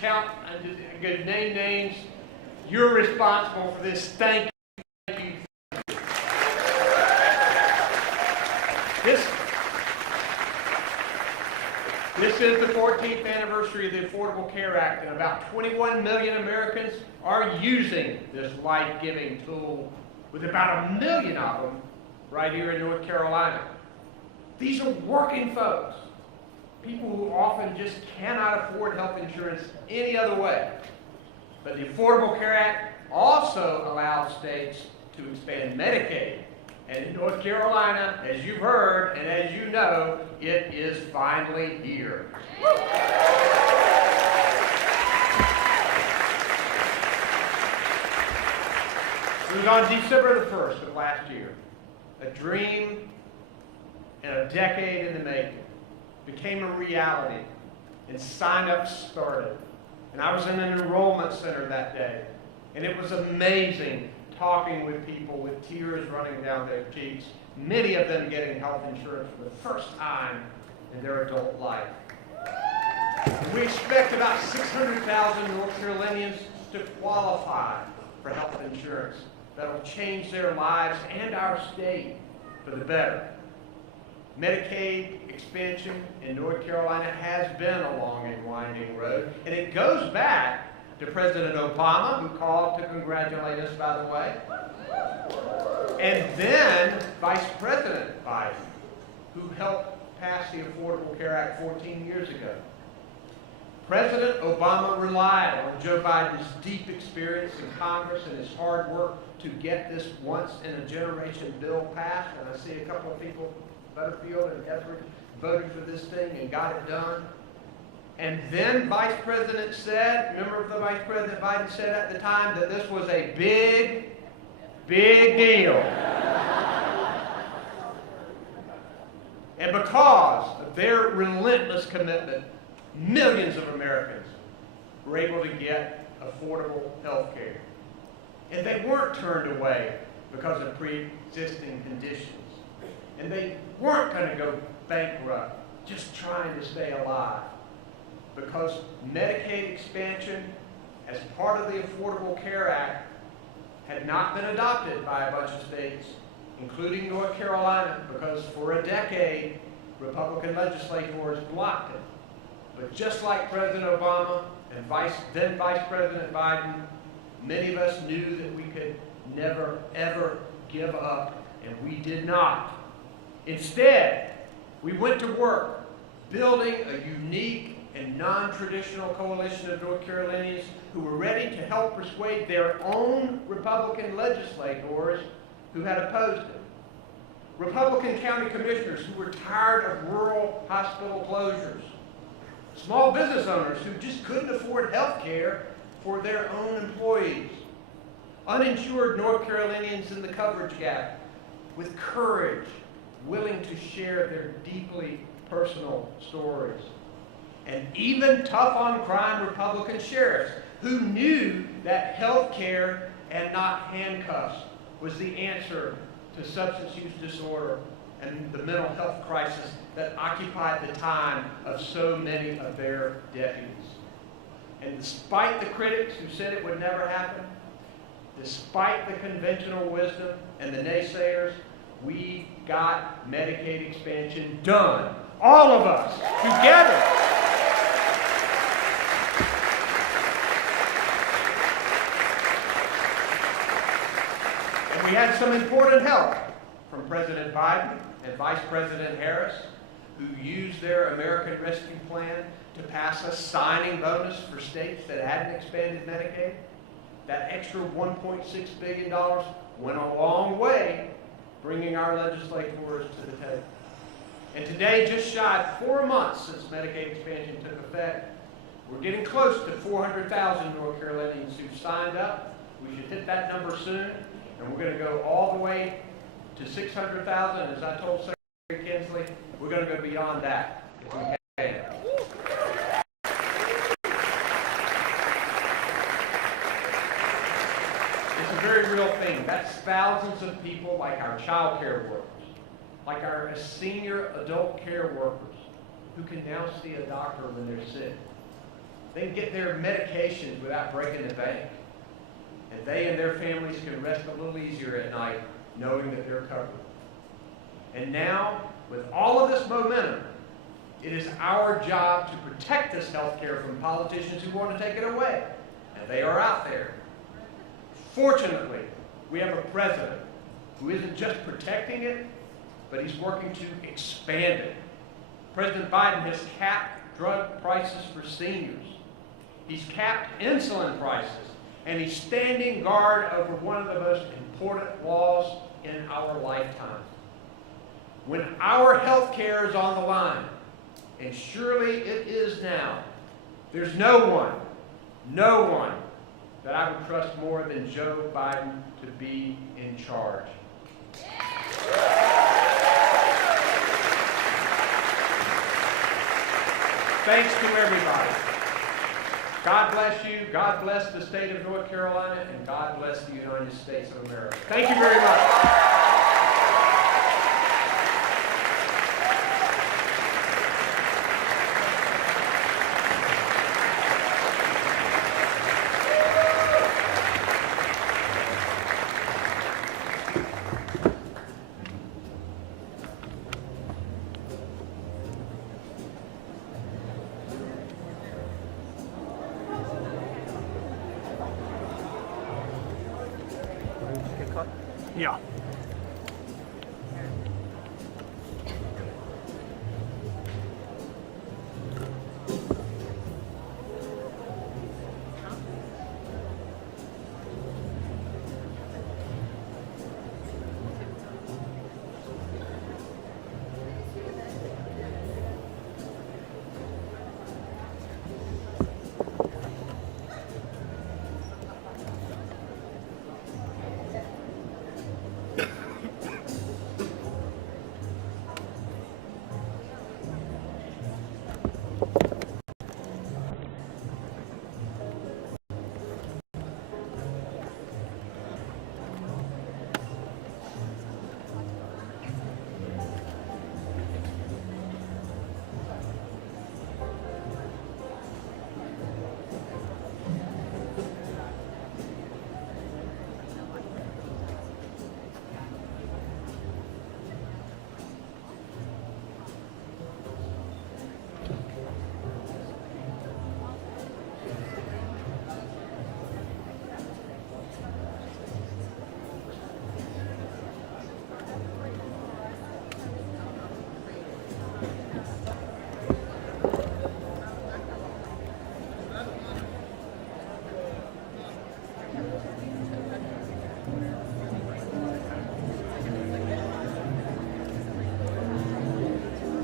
count, I'm going to name names. You're responsible for this. Thank you. This is the 14th anniversary of the Affordable Care Act, and about 21 million Americans are using this life-giving tool, with about 1 million of them right here in North Carolina. These are working folks, people who often just cannot afford health insurance any other way. But the Affordable Care Act also allows states to expand Medicaid. And in North Carolina, as you've heard and as you know, it is finally here. It was on December the 1st of last year. A dream and a decade in the making became a reality, and sign-ups started. And I was in an enrollment center that day, and it was amazing talking with people with tears running down their cheeks, many of them getting health insurance for the first time in their adult life. And we expect about 600,000 North Carolinians to qualify for health insurance that will change their lives and our state for the better. Medicaid expansion in North Carolina has been a long and winding road, and it goes back to President Obama, who called to congratulate us, by the way, and then Vice President Biden, who helped pass the Affordable Care Act 14 years ago. President Obama relied on Joe Biden's deep experience in Congress and his hard work to get this once-in-a-generation bill passed, and I see a couple of people, Butterfield and Etheridge, voted for this thing and got it done. And then Vice President said, remember the Vice President Biden said at the time that this was a big, big deal. And because of their relentless commitment, millions of Americans were able to get affordable health care. And they weren't turned away because of pre-existing conditions. And they weren't going to go bankrupt just trying to stay alive. Because Medicaid expansion as part of the Affordable Care Act had not been adopted by a bunch of states, including North Carolina, because for a decade, Republican legislators blocked it. But just like President Obama and then Vice President Biden, many of us knew that we could never, ever give up, and we did not. Instead, we went to work building a unique and non-traditional coalition of North Carolinians who were ready to help persuade their own Republican legislators who had opposed it. Republican county commissioners who were tired of rural hospital closures. Small business owners who just couldn't afford health care for their own employees. Uninsured North Carolinians in the coverage gap with courage, willing to share their deeply personal stories. And even tough-on-crime Republican sheriffs who knew that health care and not handcuffs was the answer to substance use disorder and the mental health crisis that occupied the time of so many of their deputies. And despite the critics who said it would never happen, despite the conventional wisdom and the naysayers, we got Medicaid expansion done. All of us, together. And we had some important help from President Biden and Vice President Harris, who used their American Rescue Plan to pass a signing bonus for states that hadn't expanded Medicaid. That extra $1.6 billion went a long way bringing our legislators to the table. And today, just shy of 4 months since Medicaid expansion took effect, we're getting close to 400,000 North Carolinians who've signed up. We should hit that number soon, and we're going to go all the way to 600,000. As I told Secretary Kinsley, we're going to go beyond that if we can. It's a very real thing. That's thousands of people like our child care workers, like our senior adult care workers who can now see a doctor when they're sick. They can get their medications without breaking the bank. And they and their families can rest a little easier at night knowing that they're covered. And now, with all of this momentum, it is our job to protect this health care from politicians who want to take it away. And they are out there. Fortunately, we have a president who isn't just protecting it, but he's working to expand it. President Biden has capped drug prices for seniors. He's capped insulin prices, and he's standing guard over one of the most important laws in our lifetime. When our health care is on the line, and surely it is now, there's no one that I would trust more than Joe Biden to be in charge. Thanks to everybody. God bless you, God bless the state of North Carolina, and God bless the United States of America. Thank you very much. Yeah.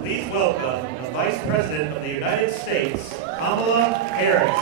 Please welcome the Vice President of the United States, Kamala Harris.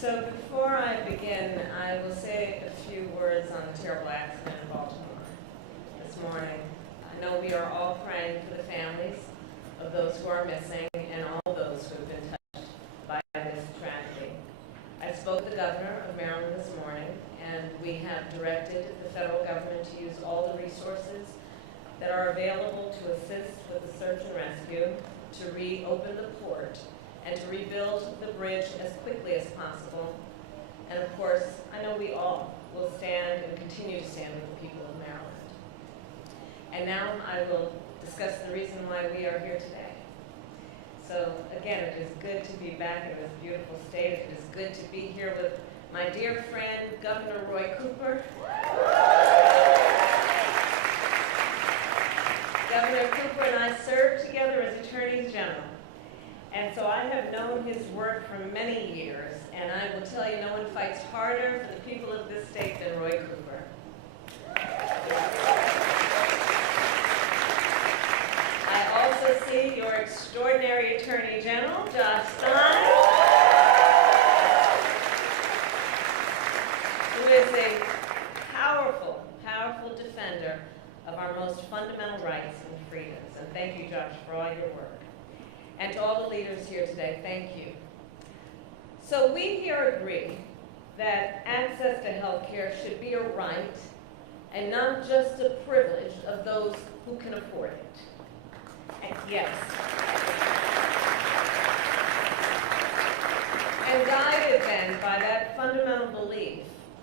So before I begin, I will say a few words on the terrible accident in Baltimore this morning. I know we are all praying for the families of those who are missing and all those who have been touched by this tragedy. I spoke to the governor of Maryland this morning, and we have directed the federal government to use all the resources that are available to assist with the search and rescue, to reopen the port, and to rebuild the bridge as quickly as possible. And of course, I know we all will stand and continue to stand with the people of Maryland. And now I will discuss the reason why we are here today. So again, it is good to be back in this beautiful state. It is good to be here with my dear friend, Governor Roy Cooper. Governor Cooper and I served together as attorneys general. And so I have known his work for many years, and I will tell you, no one fights harder for the people of this state than Roy Cooper. I also see your extraordinary Attorney General, Josh Stein, who is a powerful defender of our most fundamental rights and freedoms. And thank you, Josh, for all your work. And to all the leaders here today, thank you. So we here agree that access to health care should be a right and not just a privilege of those who can afford it. And yes. And guided then by that fundamental belief,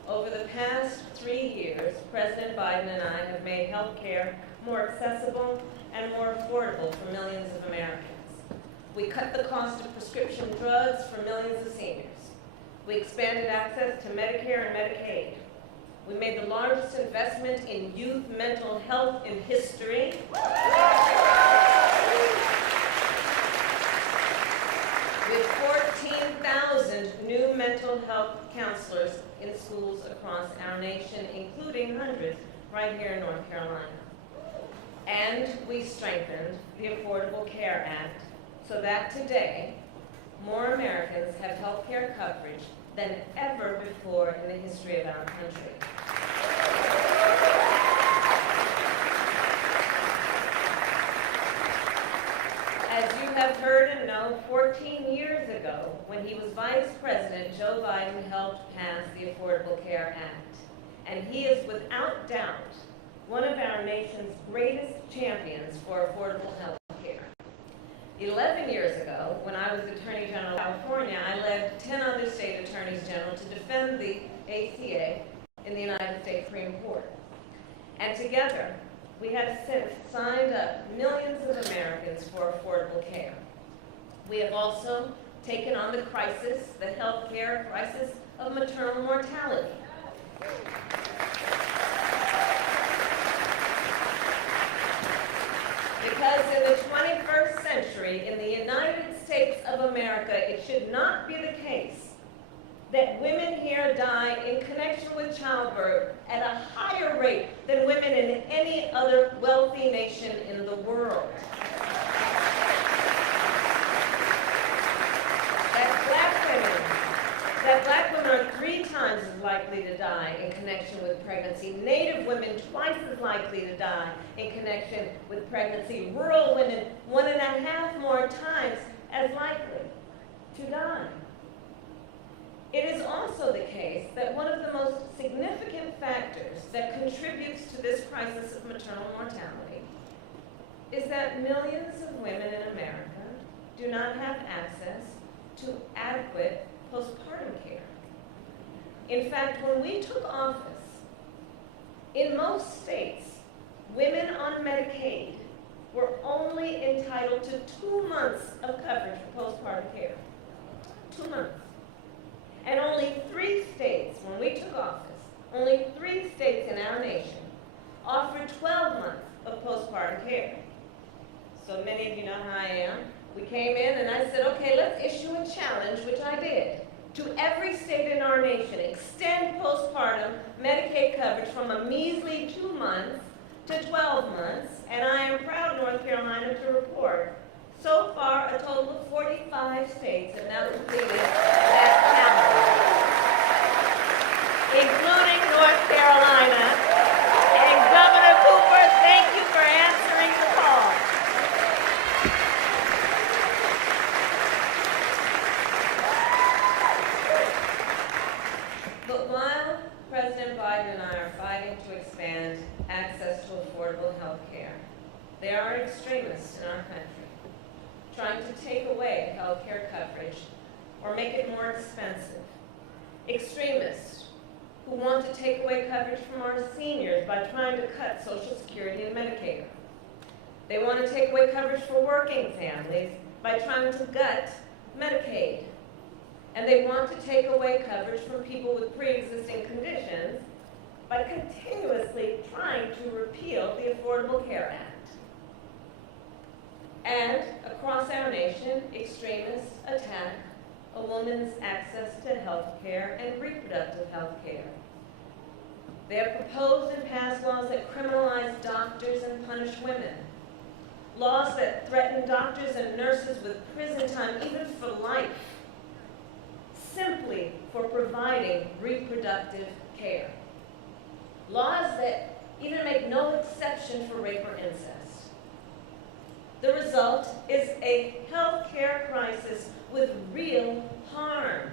over the past 3 years, President Biden and I have made health care more accessible and more affordable for millions of Americans. We cut the cost of prescription drugs for millions of seniors. We expanded access to Medicare and Medicaid. We made the largest investment in youth mental health in history. With 14,000 new mental health counselors in schools across our nation, including hundreds right here in North Carolina. And we strengthened the Affordable Care Act so that today, more Americans have health care coverage than ever before in the history of our country. As you have heard and know, 14 years ago, when he was Vice President, Joe Biden helped pass the Affordable Care Act. And he is without doubt one of our nation's greatest champions for affordable health care. 11 years ago, when I was Attorney General of California, I led 10 other state attorneys general to defend the ACA in the United States Supreme Court. And together, we have since signed up millions of Americans for affordable care. We have also taken on the crisis, the health care crisis of maternal mortality. Because in the 21st century, in the United States of America, it should not be the case that women here die in connection with childbirth at a higher rate than women in any other wealthy nation in the world. That black women are 3 times as likely to die in connection with pregnancy. Native women twice as likely to die in connection with pregnancy. Rural women 1.5 more times as likely to die. It is also the case that one of the most significant factors that contributes to this crisis of maternal mortality is that millions of women in America do not have access to adequate postpartum care. In fact, when we took office, in most states, women on Medicaid were only entitled to 2 months of coverage for postpartum care. 2 months. And only 3 states, when we took office, only 3 states in our nation offered 12 months of postpartum care. So many of you know how I am. We came in and I said, okay, let's issue a challenge, which I did, to every state in our nation. Extend postpartum Medicaid coverage from a measly 2 months to 12 months. And I am proud, North Carolina, to report so far a total of 45 states have now completed that challenge, including North Carolina. And Governor Cooper, thank you for answering the call. But while President Biden and I are fighting to expand access to affordable health care, there are extremists in our country trying to take away health care coverage or make it more expensive. Extremists who want to take away coverage from our seniors by trying to cut Social Security and Medicaid. They want to take away coverage for working families by trying to gut Medicaid. And they want to take away coverage from people with pre-existing conditions by continuously trying to repeal the Affordable Care Act. And across our nation, extremists attack a woman's access to health care and reproductive health care. They have proposed and passed laws that criminalize doctors and punish women. Laws that threaten doctors and nurses with prison time, even for life, simply for providing reproductive care. Laws that even make no exception for rape or incest. The result is a health care crisis with real harm.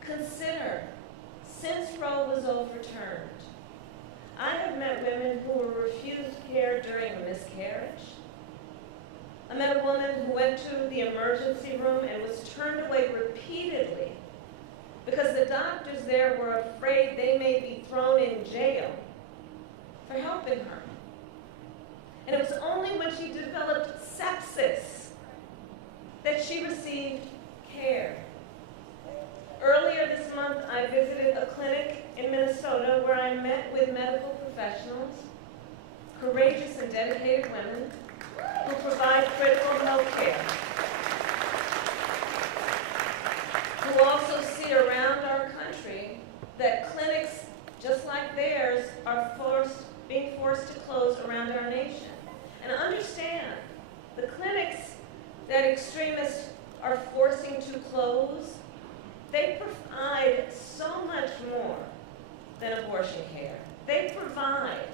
Consider, since Roe was overturned, I have met women who were refused care during a miscarriage. I met a woman who went to the emergency room and was turned away repeatedly because the doctors there were afraid they may be thrown in jail for helping her. And it was only when she developed sepsis that she received care. Earlier this month, I visited a clinic in Minnesota where I met with medical professionals, courageous and dedicated women who provide critical health care, who also see around our country that clinics just like theirs are being forced to close around our nation. And understand, the clinics that extremists are forcing to close, they provide so much more than abortion care. They provide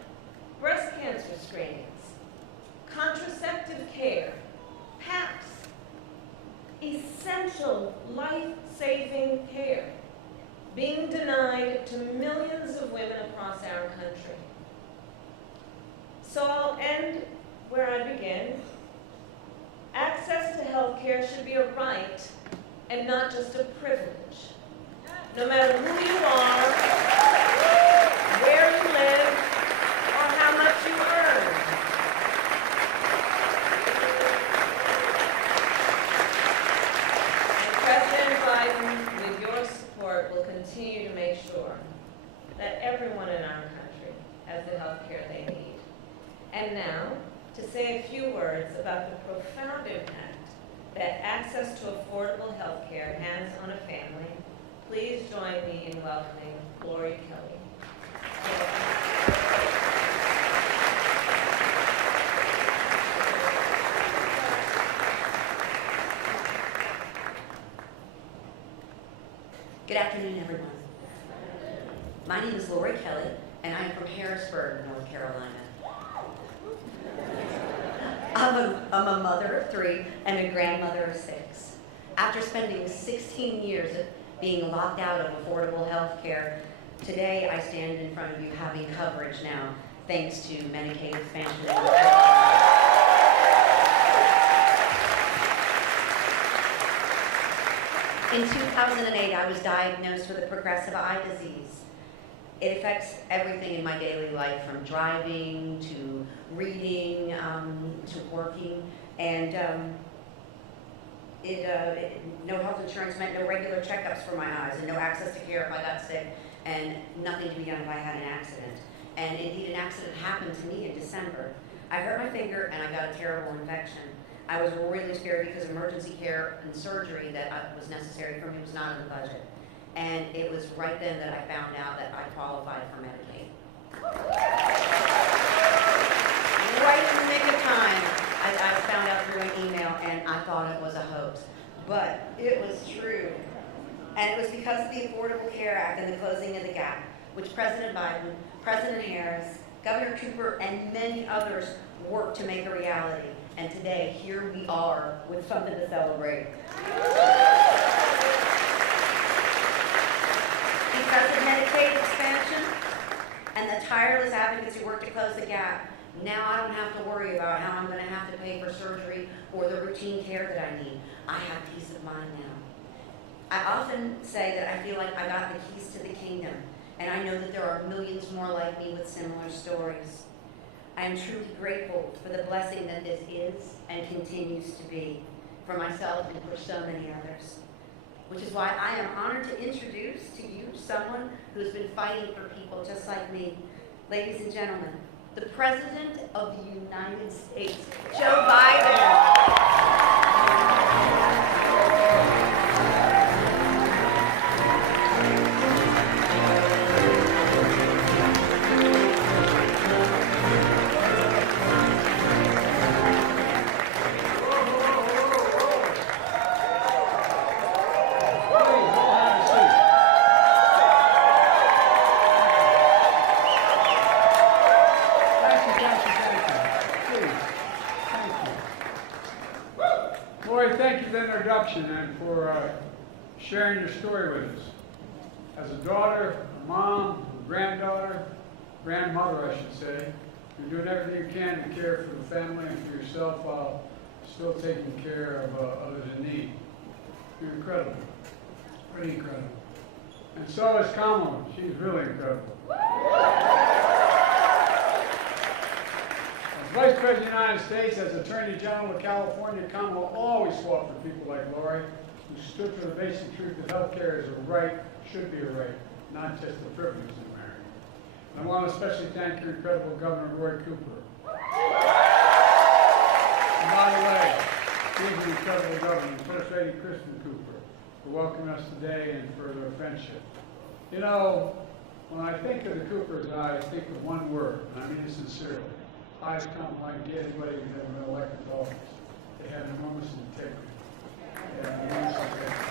breast cancer screenings, contraceptive care, PAPs, essential life-saving care being denied to millions of women across our country. So I'll end where I begin. Access to health care should be a right and not just a privilege. No matter who you are, where you live, or how much you earn. And President Biden, with your support, will continue to make sure that everyone in our country has the health care they need. And now, to say a few words about the profound impact that access to affordable health care has on a family, please join me in welcoming Lori Kelly. Good afternoon, everyone. My name is Lori Kelly, and I am from Harrisburg, North Carolina. I'm a mother of 3 and a grandmother of 6. After spending 16 years of being locked out of affordable health care, today I stand in front of you having coverage now, thanks to Medicaid expansion. In 2008, I was diagnosed with a progressive eye disease. It affects everything in my daily life, from driving to reading to working, and no health insurance meant no regular checkups for my eyes and no access to care if I got sick, and nothing to be done if I had an accident. And indeed, an accident happened to me in December. I hurt my finger and I got a terrible infection. I was really scared because emergency care and surgery that was necessary for me was not in the budget. And it was right then that I found out that I qualified for Medicaid. Right in the nick of time, I found out through an email, and I thought it was a hoax. But it was true. And it was because of the Affordable Care Act and the closing of the gap, which President Biden, President Harris, Governor Cooper, and many others worked to make a reality. And today, here we are with something to celebrate. Because of Medicaid expansion and the tireless advocacy work to close the gap, now I don't have to worry about how I'm going to have to pay for surgery or the routine care that I need. I have peace of mind now. I often say that I feel like I got the keys to the kingdom, and I know that there are millions more like me with similar stories. I am truly grateful for the blessing that this is and continues to be for myself and for so many others. Which is why I am honored to introduce to you someone who's been fighting for people just like me. Ladies and gentlemen, the President of the United States, Joe Biden. for the introduction and for sharing your story with us. As a daughter, a mom, a granddaughter, grandmother, I should say, you're doing everything you can to care for the family and for yourself while still taking care of others in need. You're incredible. Pretty incredible. And so is Kamala. She's really incredible. As Vice President of the United States, as Attorney General of California, Kamala always fought for people like Lori, who stood for the basic truth that health care is a right, should be a right, not just a privilege in America. And I want to especially thank your incredible Governor, Roy Cooper. And by the way, he's an incredible governor, First Lady Kristen Cooper, for welcoming us today and for their friendship. You know, when I think of the Coopers, I think of one word, and I mean it sincerely. Highest compliment I can get anybody who's ever been elected to office. They have enormous integrity. They have enormous integrity.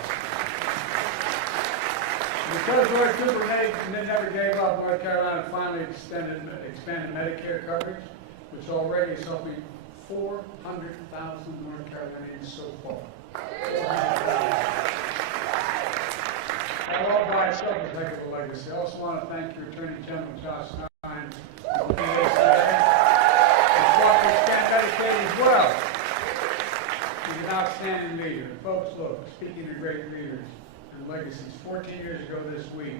Because Roy Cooper never gave up, North Carolina finally expanded Medicare coverage, which already is helping 400,000 North Carolinians so far. That all by itself is a heck of a legacy. I also want to thank your Attorney General, Josh Stein, and fought to expand Medicaid as well. He's an outstanding leader. And folks, look, speaking of great leaders and legacies, 14 years ago this week,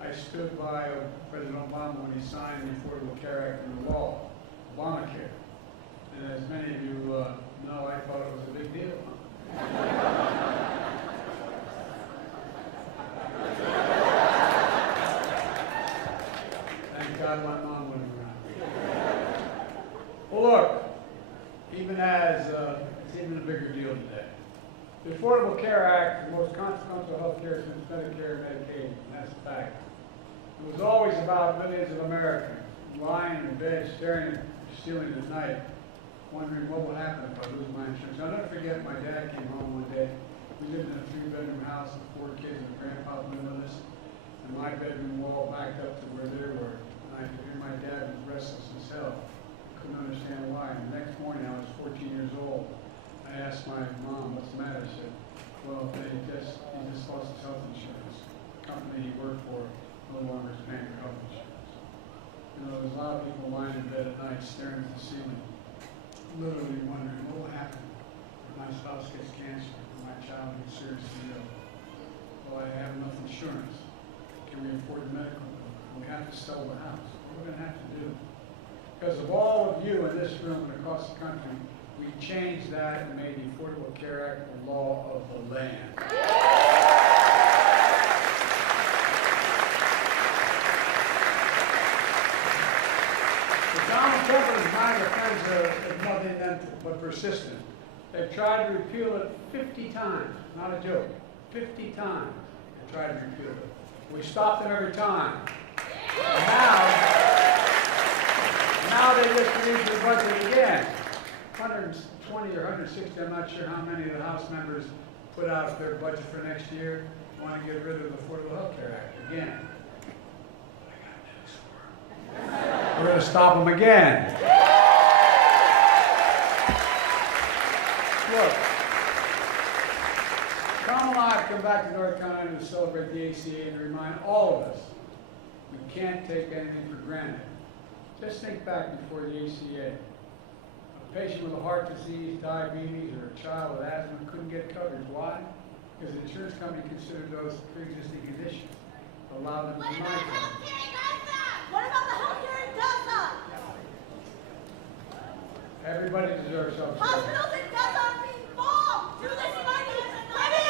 I stood by President Obama when he signed the Affordable Care Act into law, Obamacare. And as many of you know, I thought it was a big deal. Thank God my mom went around. Well, look, it's even a bigger deal today. The Affordable Care Act, the most consequential health care since Medicare and Medicaid, and that's a fact. It was always about millions of Americans lying in bed, staring at the ceiling at night, wondering what will happen if I lose my insurance. I'll never forget, my dad came home one day. We lived in a 3-bedroom house with 4 kids and grandpa living with us. And my bedroom wall backed up to where they were. And I could hear my dad was restless as hell. Couldn't understand why. And the next morning, I was 14 years old. I asked my mom, what's the matter? She said, well, he just lost his health insurance. The company he worked for no longer is paying for health insurance. You know, there's a lot of people lying in bed at night staring at the ceiling, literally wondering what will happen if my spouse gets cancer or my child gets seriously ill. Well, I have enough insurance. Can we afford the medical bill? We have to sell the house. What are we going to have to do? Because of all of you in this room and across the country, we changed that and made the Affordable Care Act the law of the land. The Donald Trump and his minor friends are nothing but persistent. They've tried to repeal it 50 times. Not a joke. 50 times they tried to repeal it. We stopped them every time. Now they just released the budget again. 120 or 160, I'm not sure how many of the House members put out their budget for next year, want to get rid of the Affordable Health Care Act again. But I got news for them. We're going to stop them again. Look, Tom and I have come back to North Carolina to celebrate the ACA and to remind all of us we can't take anything for granted. Just think back before the ACA. A patient with a heart disease, diabetes, or a child with asthma couldn't get coverage. Why? Because the insurance company considered those pre-existing conditions, allowed them to deny coverage. What about the healthcare in Delta? Everybody deserves health care. Hospitals in Delta are being bombed through this money. Money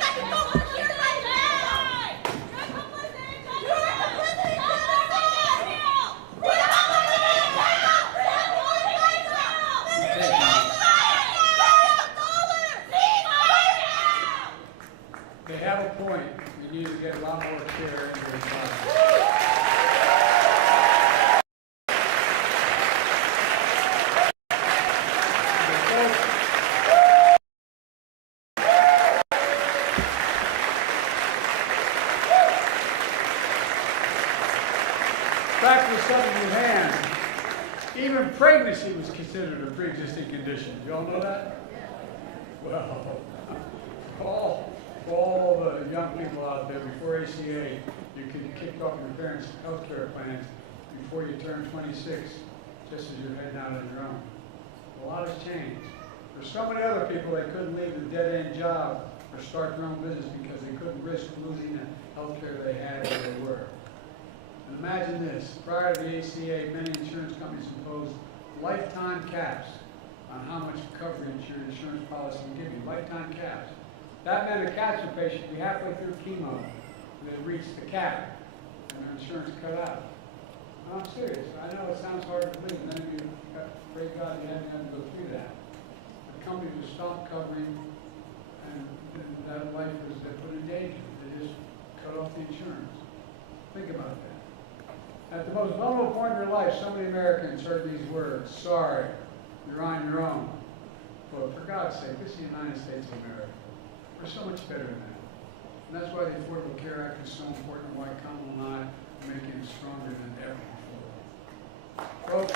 that can go here right now. You're complicit. You're complicit in genocide. What about the money in Delta? They have a point. We need to get a lot more care into the economy. Back to the subject at hand. Even pregnancy was considered a pre-existing condition. You all know that? Well, all the young people out there, before ACA, you could kick off your parents' health care plans before you turn 26, just as you're heading out on your own. A lot has changed. For so many other people, they couldn't leave the dead-end job or start their own business because they couldn't risk losing the health care they had where they were. And imagine this, prior to the ACA, many insurance companies imposed lifetime caps on how much coverage your insurance policy can give you, lifetime caps. That meant a cancer patient would be halfway through chemo, and they reached the cap, and their insurance cut out. No, I'm serious. I know it sounds hard to believe, and then you, pray God you haven't had to go through that. The company would stop covering, and that life was put in danger. They just cut off the insurance. Think about that. At the most vulnerable point in your life, so many Americans heard these words, sorry, you're on your own. But for God's sake, this is the United States of America. We're so much better than that. And that's why the Affordable Care Act is so important, and why Kamala and I are making it stronger than ever before. Folks,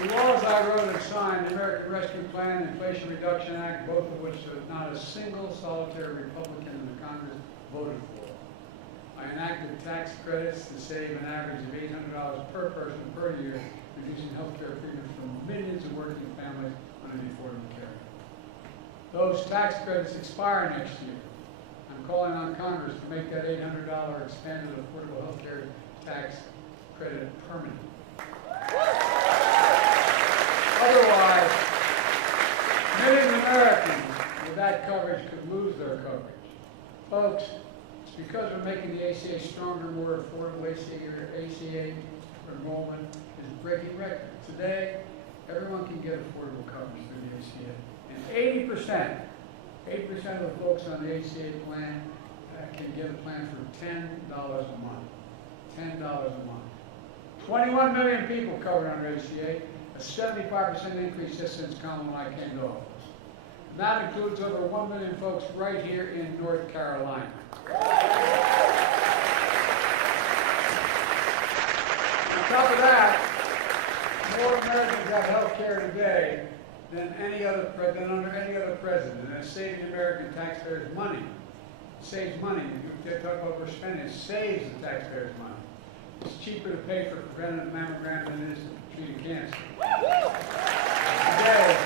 the laws I wrote and signed, the American Rescue Plan, the Inflation Reduction Act, both of which not a single solitary Republican in the Congress voted for. I enacted tax credits to save an average of $800 per person per year, reducing health care premiums for millions of working families under the Affordable Care Act. Those tax credits expire next year. I'm calling on Congress to make that $800 expanded affordable health care tax credit permanent. Otherwise, millions of Americans with that coverage could lose their coverage. Folks, it's because we're making the ACA stronger, more affordable. ACA enrollment is breaking records. Today, everyone can get affordable coverage through the ACA. And 8% of the folks on the ACA plan can get a plan for $10 a month. $10 a month. 21 million people covered under ACA, a 75% increase just since Kamala and I came to office. And that includes over 1 million folks right here in North Carolina. On top of that, more Americans have health care today than under any other president. And it's saving American taxpayers money. It saves money. You talk about overspending. It saves the taxpayers money. It's cheaper to pay for preventative mammogram than it is to treat cancer. Today,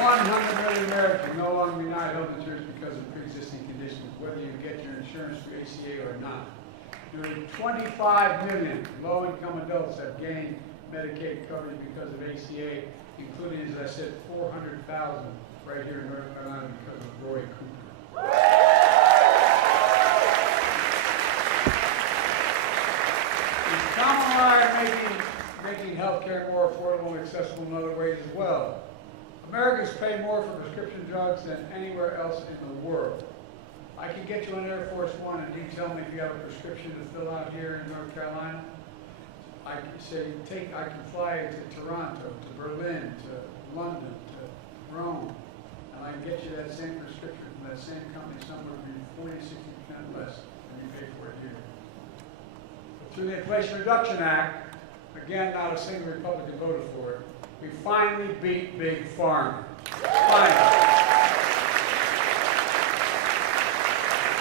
100 million Americans no longer deny health insurance because of pre-existing conditions, whether you get your insurance through ACA or not. Nearly 25 million low-income adults have gained Medicaid coverage because of ACA, including, as I said, 400,000 right here in North Carolina because of Roy Cooper. Kamala and I are making health care more affordable and accessible in other ways as well. Americans pay more for prescription drugs than anywhere else in the world. I can get you on Air Force One, and you tell me if you have a prescription to fill out here in North Carolina. I can say, I can fly to Toronto, to Berlin, to London, to Rome, and I can get you that same prescription from that same company somewhere between 40–60% less than you pay for it here. But through the Inflation Reduction Act, again, not a single Republican voted for it, we finally beat Big Pharma. Finally.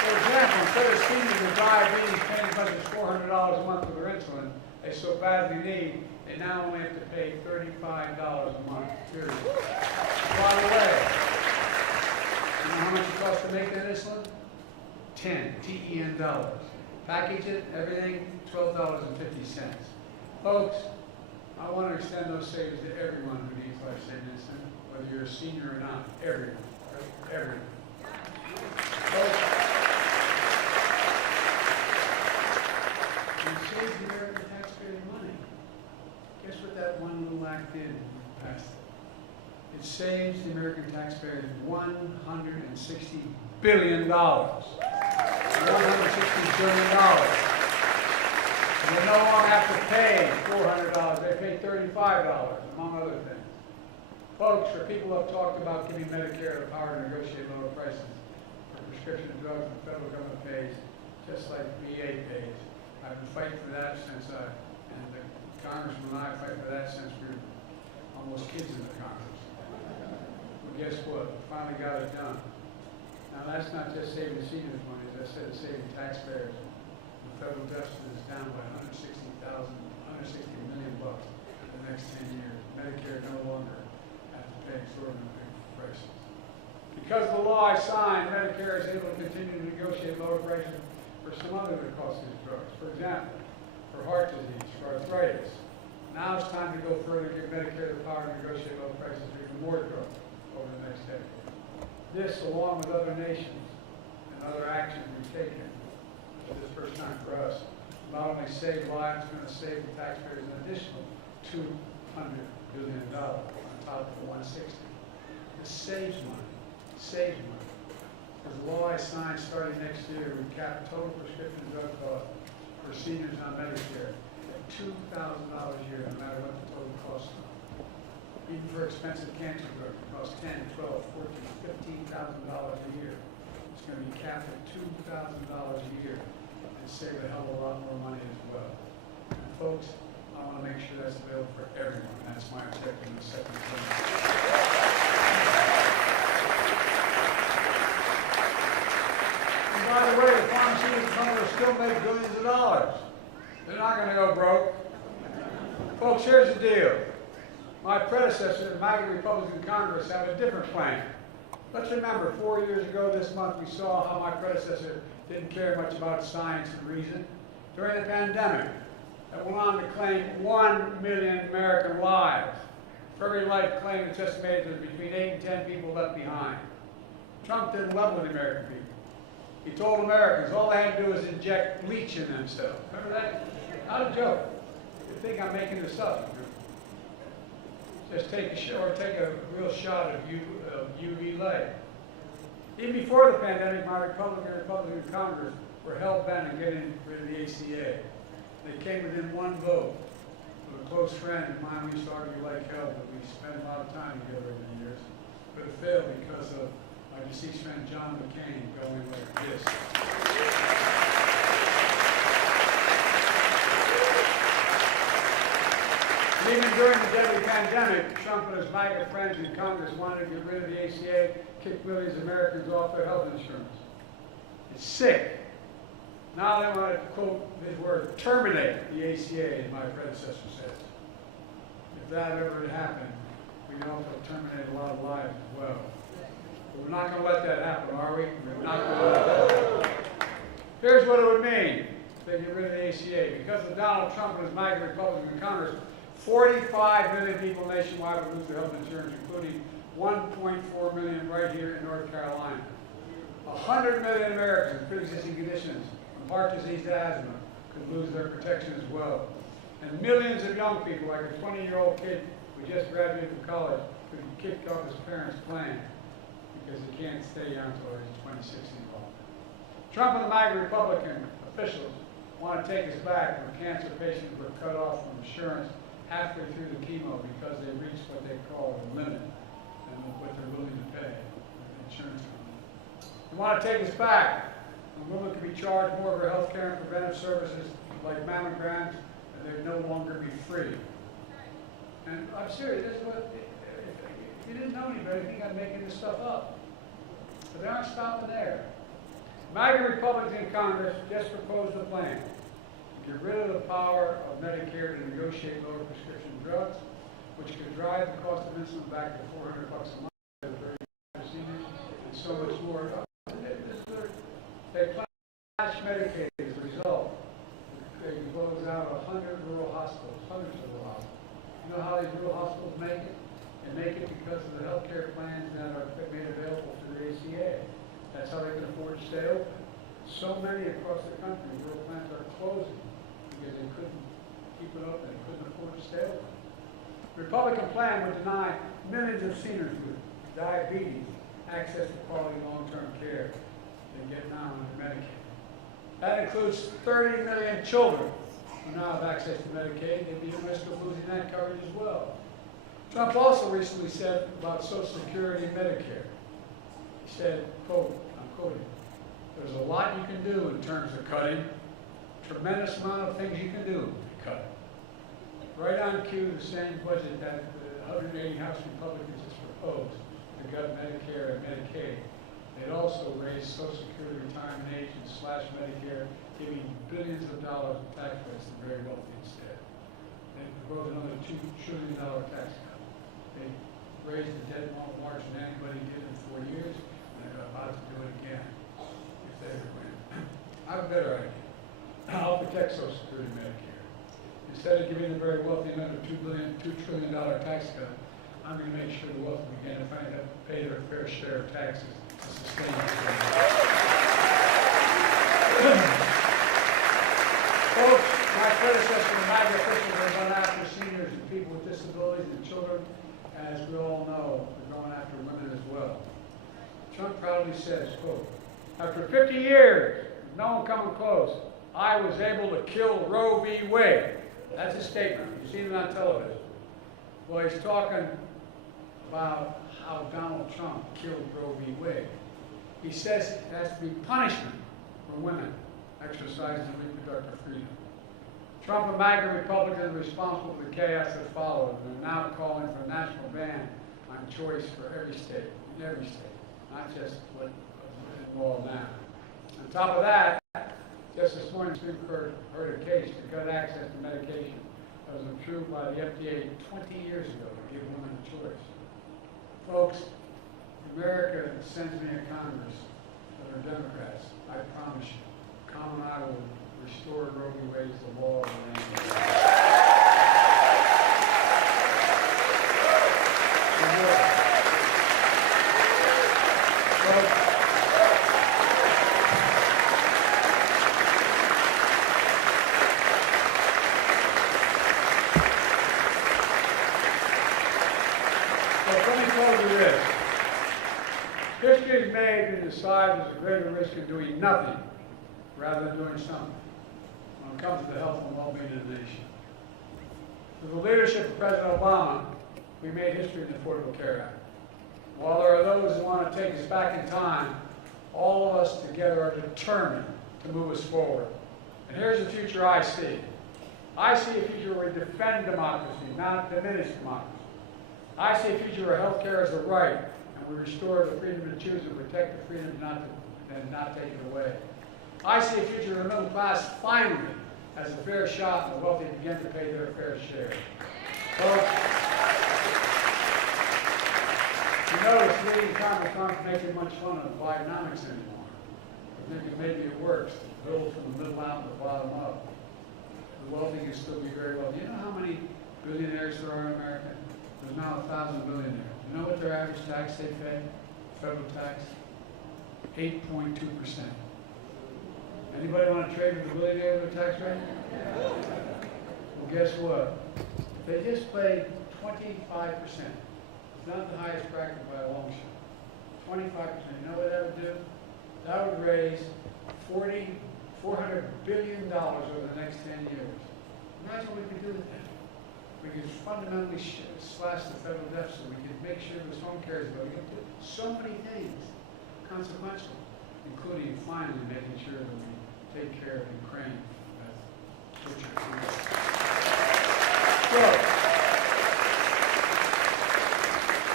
For example, instead of seniors with diabetes paying as much as $400 a month for their insulin they so badly need, they now only have to pay $35 a month, period. By the way, you know how much it costs to make that insulin? $10 dollars. Package it, everything, $12.50. Folks, I want to extend those savings to everyone who needs life-saving insulin, whether you're a senior or not. Everyone. Right? Everyone. Folks, it saves the American taxpayers money. Guess what that one little act did? It saves the American taxpayers $160 billion. $160 billion. And they no longer have to pay $400, they pay $35, among other things. Folks, for people who have talked about giving Medicare the power to negotiate lower prices for prescription drugs the federal government pays, just like VA pays. I've been fighting for that since and the Congressman and I fight for that since we were almost kids in the Congress. Well, guess what? We finally got it done. Now, that's not just saving seniors money, as I said, it's saving taxpayers. The federal deficit is down by $160 million bucks in the next 10 years. Medicare no longer has to pay exorbitant prices. Because of the law I signed, Medicare is able to continue to negotiate lower prices for some other costly drugs. For example, for heart disease, for arthritis. Now it's time to go further and give Medicare the power to negotiate lower prices for even more drugs over the next decade. This, along with other nations and other actions we've taken, this first time for us, not only save lives, it's going to save the taxpayers an additional $200 billion on top of the 160. This saves money. Saves money. Because the law I signed starting next year, we cap total prescription drug costs for seniors on Medicare at $2,000 a year, no matter what the total costs are. Even for expensive cancer drugs, it costs $10,000, $12,000, $14,000, $15,000 a year. It's going to be capped at $2,000 a year and save a hell of a lot more money as well. And folks, I want to make sure that's available for everyone. That's my objective in the second term. And by the way, the pharmaceutical companies still make billions of dollars. They're not going to go broke. Folks, here's the deal. My predecessor, the MAGA Republican Congress, had a different plan. Let's remember, 4 years ago this month, we saw how my predecessor didn't care much about science and reason. During the pandemic, that went on to claim 1 million American lives. For every life claimed, it's estimated there's between 8 and 10 people left behind. Trump didn't level with the American people. He told Americans all they had to do was inject bleach in themselves. Remember that? Not a joke. You think I'm making this up. Just take a real shot of UV light. Even before the pandemic, my Republican Congress were hell-bent on getting rid of the ACA. They came within one vote. With a close friend of mine, we used to argue like hell, but we spent a lot of time together over the years. But it failed because of my deceased friend John McCain going like this. Even during the deadly pandemic, Trump and his MAGA friends in Congress wanted to get rid of the ACA, kick millions of Americans off their health insurance. It's sick. Now they want to, quote his word, terminate the ACA, as my predecessor says. If that ever had happened, we'd also terminate a lot of lives as well. But we're not going to let that happen, are we? We're not going to let that happen. Here's what it would mean if they get rid of the ACA. Because of Donald Trump and his MAGA Republican Congress, 45 million people nationwide would lose their health insurance, including 1.4 million right here in North Carolina. 100 million Americans with pre-existing conditions, from heart disease to asthma, could lose their protection as well. And millions of young people, like a 20-year-old kid who just graduated from college, could be kicked off his parents' plan because he can't stay young until he's 26 and older. Trump and the MAGA Republican officials want to take us back when cancer patients were cut off from insurance halfway through the chemo because they reached what they call a limit and what they're willing to pay with the insurance company. They want to take us back when women can be charged more for health care and preventive services like mammograms, and they'd no longer be free. And I'm serious, this is what, if you didn't know anybody, you think I'm making this stuff up. But they aren't stopping there. MAGA Republicans in Congress just proposed a plan. Get rid of the power of Medicare to negotiate lower prescription drugs, which could drive the cost of insulin back to $400 a month for seniors, and so much more. They plan to slash Medicaid as a result. They close out 100 rural hospitals, hundreds of rural hospitals. You know how these rural hospitals make it? They make it because of the health care plans that are made available through the ACA. That's how they can afford to stay open. So many across the country, rural plants are closing because they couldn't keep it open, they couldn't afford to stay open. The Republican plan would deny millions of seniors with diabetes access to quality long-term care they get now under Medicaid. That includes 30 million children who now have access to Medicaid. They'd be at risk of losing that coverage as well. Trump also recently said about Social Security and Medicare. He said, quote, I'm quoting, there's a lot you can do in terms of cutting. Tremendous amount of things you can do to cut. right on cue, the same budget that the 180 House Republicans has proposed to gut Medicare and Medicaid. They'd also raise Social Security retirement age and slash Medicare, giving billions of dollars in tax cuts to the very wealthy instead. They proposed another $2 trillion tax cut. They raised the debt more than anybody did in 4 years, and they're about to do it again if they ever win. I have a better idea. I'll protect Social Security and Medicare. Instead of giving the very wealthy another $2 trillion tax cut, I'm going to make sure the wealthy begin to pay their fair share of taxes to sustain this Folks, my predecessor and MAGA officials have gone after seniors and people with disabilities and children, and as we all know, they're going after women as well. Trump proudly says, quote, after 50 years, with no one coming close, I was able to kill Roe v. Wade. That's a statement. You've seen it on television. Well, he's talking about how Donald Trump killed Roe v. Wade. He says it has to be punishment for women exercising reproductive freedom. Trump and MAGA Republicans are responsible for the chaos that followed, and are now calling for a national ban on choice for every state, in every state, not just what is in law now. On top of that, just this morning, the Supreme Court heard a case to cut access to medication that was approved by the FDA 20 years ago to give women a choice. Folks, America sends me a Congress that are Democrats. I promise you, Tom and I will restore Roe v. Wade as the law of the land. History is made when you decide there's a greater risk of doing nothing rather than doing something when it comes to the health and well-being of the nation. With the leadership of President Obama, we made history in the Affordable Care Act. While there are those who want to take us back in time, all of us together are determined to move us forward. And here's the future I see. I see a future where we defend democracy, not diminish democracy. I see a future where health care is a right, and we restore the freedom to choose and protect the freedom and not take it away. I see a future where the middle class finally has a fair shot and the wealthy begin to pay their fair share. Folks, you notice leading Congress aren't making much fun of Bidenomics anymore. I think maybe it works to build from the middle out and the bottom up. The wealthy can still be very wealthy. You know how many billionaires there are in America? There's now 1,000 billionaires. You know what their average tax they pay? Federal tax? 8.2%. Anybody want to trade with a billionaire with a tax rate? Well, guess what? If they just pay 25%, it's not the highest bracket by a long shot. 25%. You know what that would do? That would raise $400 billion over the next 10 years. Imagine what we could do with that. We could fundamentally slash the federal deficit. We could make sure this home care is going. We could do so many things consequential, including finally making sure that we take care of Ukraine. So,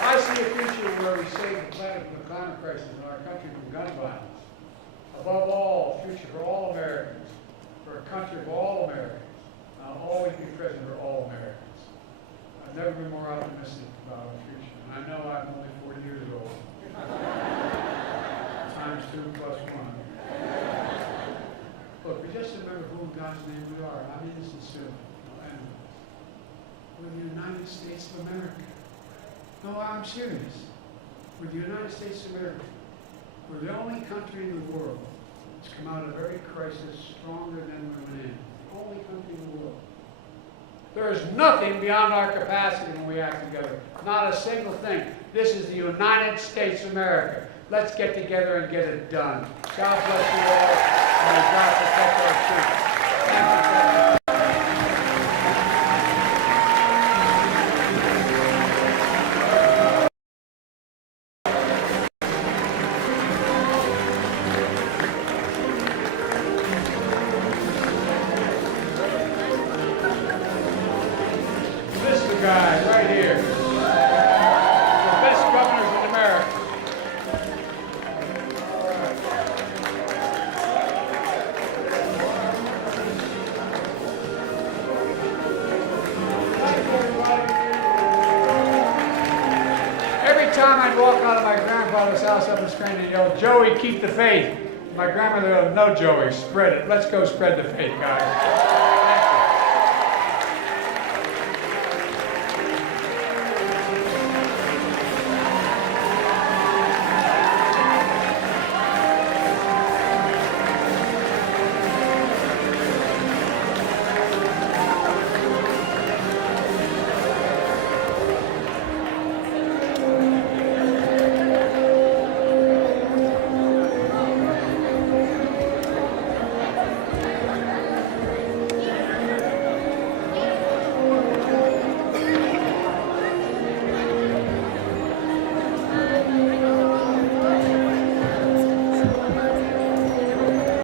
I see a future where we save the planet from the climate crisis and our country from gun violence. Above all, a future for all Americans, for a country of all Americans. I'll always be president for all Americans. I've never been more optimistic about our future. And I know I'm only 40 years old. Times 2 plus 1. Look, we just remember who in God's name we are. I mean this sincerely. We're the United States of America. No, I'm serious. We're the United States of America. We're the only country in the world that's come out of every crisis stronger than we went in. The only country in the world. There is nothing beyond our capacity when we act together. Not a single thing. This is the United States of America. Let's get together and get it done. God bless you all, and may God protect our troops. Thank you. right here. The best governors in America. Every time I'd walk out of my grandfather's house up in Scranton, yell, "Joey, keep the faith." My grandmother would, "No, Joey, spread it. Let's go spread the faith, guys."